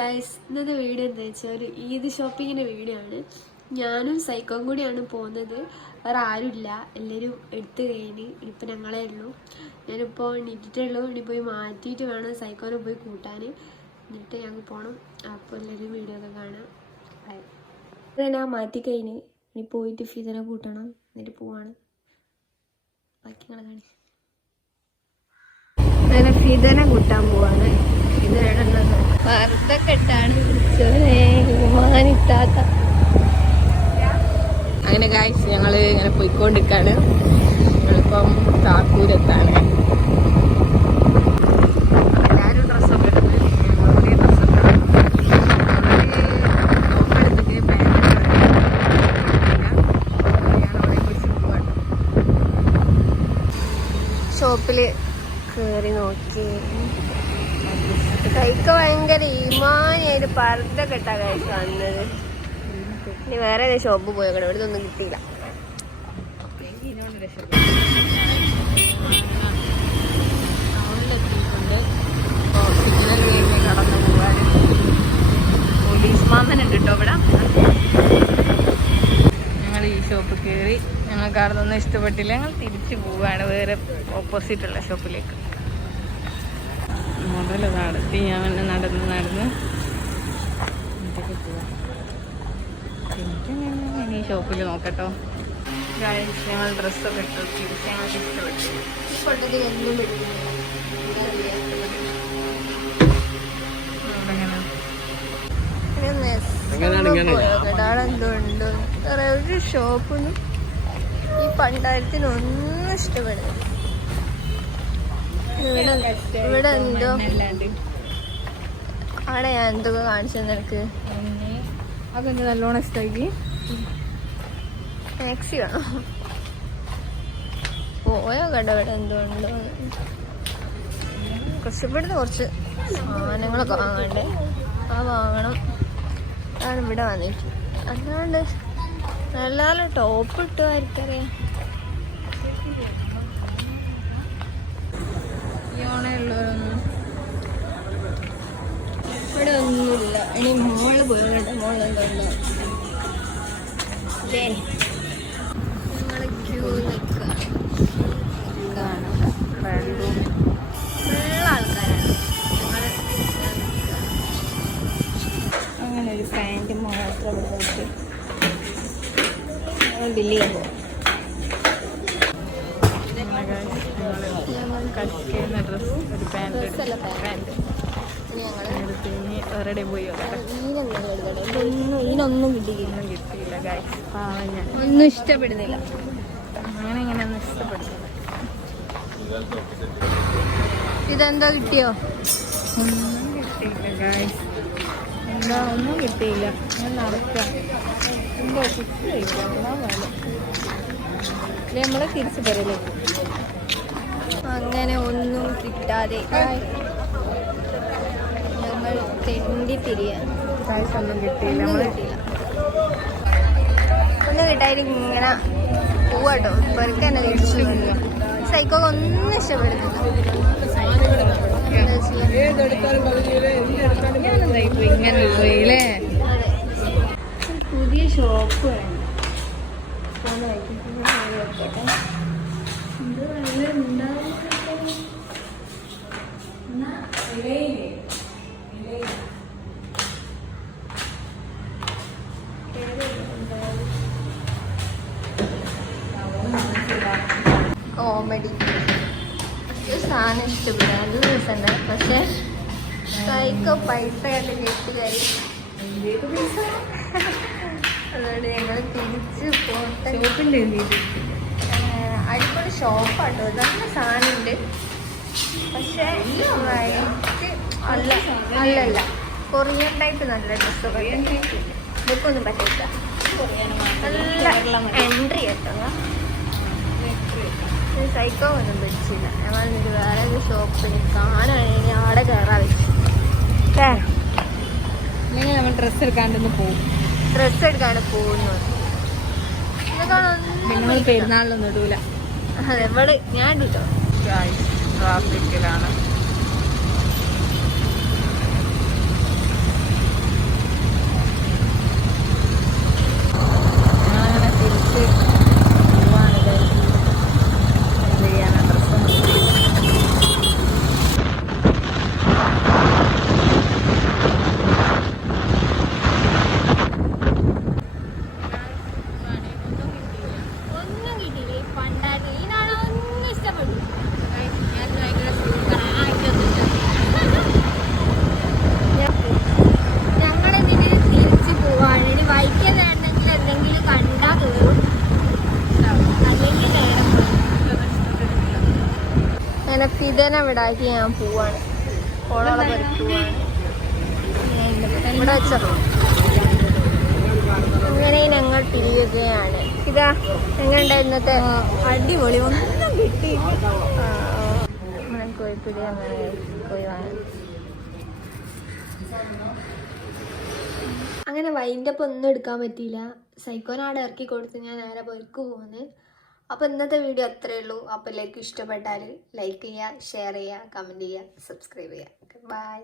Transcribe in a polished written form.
ഇന്നത്തെ വീഡിയോ എന്താ വെച്ചാൽ ഒരു ഈദ് ഷോപ്പിങ്ങിൻ്റെ വീഡിയോ ആണ്. ഞാനും സൈക്കോയും കൂടിയാണ് പോകുന്നത്. വേറെ ആരുമില്ല, എല്ലാവരും എടുത്തു കഴിഞ്ഞ് ഇനിയിപ്പോൾ ഞങ്ങളേ ഉള്ളൂ. ഞാനിപ്പോൾ എണീറ്റിട്ടേ ഉള്ളൂ. ഇനി പോയി മാറ്റിയിട്ട് വേണം സൈക്കോനെ പോയി കൂട്ടാൻ. എന്നിട്ട് ഞങ്ങൾക്ക് പോകണം. അപ്പോൾ എല്ലാവരും വീഡിയോ ഒക്കെ കാണാം. ഞാൻ മാറ്റിക്കഴിഞ്ഞ് ഇനി പോയിട്ട് ഫിദനെ കൂട്ടണം. എന്നിട്ട് പോവാണ്. ബാക്കി ഞങ്ങളെ കാണി. അങ്ങനെ ഫിദനെ കൂട്ടാൻ പോവാണ്. അങ്ങനെ ഗായ്സ് ഞങ്ങള് ഇങ്ങനെ പോയിക്കൊണ്ടിരിക്കാണ്. ഞങ്ങളിപ്പം താക്കൂരെത്താണ്. എല്ലാവരും ഡ്രസ്സൊക്കെ എടുത്ത് ഷോപ്പില് കേറി നോക്കി. കൈക്ക് ഭയങ്കര ഈമാനായിട്ട് പർദ്ദ കെട്ടാ കഴിച്ച് വന്നത്. ഇനി വേറെ ഷോപ്പ് പോയേക്കണം. ഇവിടെ ഒന്നും കിട്ടിയില്ല. കടന്നു പോവാൻ പോലീസ് മാമനുണ്ട് കേട്ടോ ഇവിടെ. ഞങ്ങൾ ഈ ഷോപ്പ് കയറി. ഞങ്ങൾക്ക് അവിടെ ഒന്നും ഇഷ്ടപ്പെട്ടില്ല. ഞങ്ങൾ തിരിച്ചു പോവുകയാണ് വേറെ ഓപ്പോസിറ്റ് ഉള്ള ഷോപ്പിലേക്ക്. മുതൽ നടത്തി ഞാൻ നടന്ന് വീട്ടിലേക്ക് പോവാം. ഇനി ഈ ഷോപ്പിൽ നോക്കട്ടോ. ഞങ്ങൾ ഡ്രസ്സൊക്കെ ഇട്ടു. തിരിച്ച് ഞങ്ങൾക്ക് ഇഷ്ടപ്പെട്ടു. എന്തുകൊണ്ട് ഒരു ഷോപ്പൊന്നും ഈ പണ്ടാരത്തിനൊന്നും ഇഷ്ടപ്പെടുന്നു. ഇവിടെ എന്തോ അവിടെ ഞാൻ എന്തൊക്കെ കാണിച്ചു നിനക്ക്. അതെന്ത് നല്ലോണം ഇഷ്ടമാക്കി. മാക്സി വേണോ? പോയോ കട ഇവിടെ എന്തുകൊണ്ടോ. കഷ്ടപ്പെടുന്ന കുറച്ച് സാധനങ്ങളൊക്കെ വാങ്ങണ്ടേ. ആ വാങ്ങണം. അതാണ് ഇവിടെ വന്നിട്ട്. അല്ലാണ്ട് നല്ല നല്ല ടോപ്പ് ഇട്ടുമായിരിക്കറിയാം. ഇവിടെ ഒന്നുമില്ല. ഇനി മോള് പോയി കേട്ടോ. മോളെന്തോ ഞങ്ങള് ക്യൂ നിൽക്കുകയാണ്. ഫുൾ ആൾക്കാരാണ്. അങ്ങനെ ഒരു പാൻറ് മാത്രം പോയിട്ട് ബില്ല് ചെയ്യാൻ പോകും. ഡ്രസ്സ് ഒരു പാൻറ് വേറെ പോയി ഇതിനൊന്നും കിട്ടിയില്ല. കിട്ടിയില്ല ഗൈസ്. ഞാൻ ഒന്നും ഇഷ്ടപ്പെടുന്നില്ല. അങ്ങനെ ഇങ്ങനെയൊന്നും ഇഷ്ടപ്പെടുന്നില്ല. ഇതെന്താ കിട്ടിയോ? ഒന്നും കിട്ടിയില്ല ഗൈസ്. എന്താ ഒന്നും കിട്ടിയില്ല. ഞാൻ നടക്കാം. എന്തോ കുത്തി കഴിക്കാം. നമ്മളെ തിരിച്ചു പറയലേക്ക്. അങ്ങനെ ഒന്നും കിട്ടാതെ ഞങ്ങൾ തെണ്ടി തിരിയാൻ. ഒന്നും കിട്ടിയില്ല. ഒന്നും കിട്ടിയില്ല. ഒന്നും കിട്ടാനും ഇങ്ങനെ പോവാട്ടോ. ഇവർക്ക് തന്നെ തിരിച്ചു. സൈക്കോ ഒന്നും ഇഷ്ടപ്പെടുന്നില്ല. ഇങ്ങനെ പോയില്ലേ. പുതിയ ഷോപ്പ് വേണം. കോമഡി സാധനം ഇഷ്ടപ്പെടും. നല്ല ദിവസമുണ്ട്. പക്ഷെ കൈക്ക് പൈസ കണ്ട് കെട്ടി കയറി. അതുകൊണ്ട് ഞങ്ങൾ തിരിച്ച് പോട്ടെ. അടിപൊളി ഷോപ്പാട്ടോ. നല്ല സാധനമുണ്ട്. പക്ഷെ അല്ലല്ല കൊറിയൻ ടൈപ്പ് നല്ല ഡ്രസ്സൊക്കെ. ഇതൊക്കൊന്നും പറ്റില്ല. നല്ല എൻട്രി കേട്ടോ. സൈക്കോ ഒന്നും പിടിച്ചില്ല. ഞങ്ങൾ എന്നിട്ട് വേറെ ഒരു ഷോപ്പിൽ കാണുകയാണെങ്കിൽ അവിടെ കയറാൻ വെച്ചു. ഇല്ലെങ്കിൽ നമ്മൾ ഡ്രസ്സ് എടുക്കാണ്ടൊന്ന് പോകും. ഡ്രസ്സ് എടുക്കാണ്ട് പോകുന്നു. നിങ്ങൾ പെരുന്നാളിലൊന്നും ഇടൂല. അതെ ഇവിടെ ഞാൻ ഇട്ടോ. ട്രാഫിക്കിലാണ്. ഇതന്നെ വിടാക്കി ഞാൻ പോവാണ്. ഓളോളെ പോവാണ്. ഇവിടെ വെച്ചോ. അങ്ങനെ ഞങ്ങൾ തിരിയുകയാണ്. ഇതാ എങ്ങനെയുണ്ട് ഇന്നത്തെ? അടിപൊളി, ഒന്നും കിട്ടി. കോഴിപ്പിടി അങ്ങനെ പോയി വാങ്ങി. അങ്ങനെ വൈൻഡപ്പ് ഒന്നും എടുക്കാൻ പറ്റിയില്ല. സൈക്കോനാടെ ഇറക്കി കൊടുത്ത് ഞാൻ നേരെ പോയിക്ക് പോകുന്നത്. അപ്പോൾ ഇന്നത്തെ വീഡിയോ അത്രയേ ഉള്ളൂ. അപ്പോൾ എല്ലാവർക്കും ഇഷ്ടപ്പെട്ടാൽ ലൈക്ക് ചെയ്യുക, ഷെയർ ചെയ്യുക, കമൻറ്റ് ചെയ്യുക, സബ്സ്ക്രൈബ് ചെയ്യുക. ബൈ.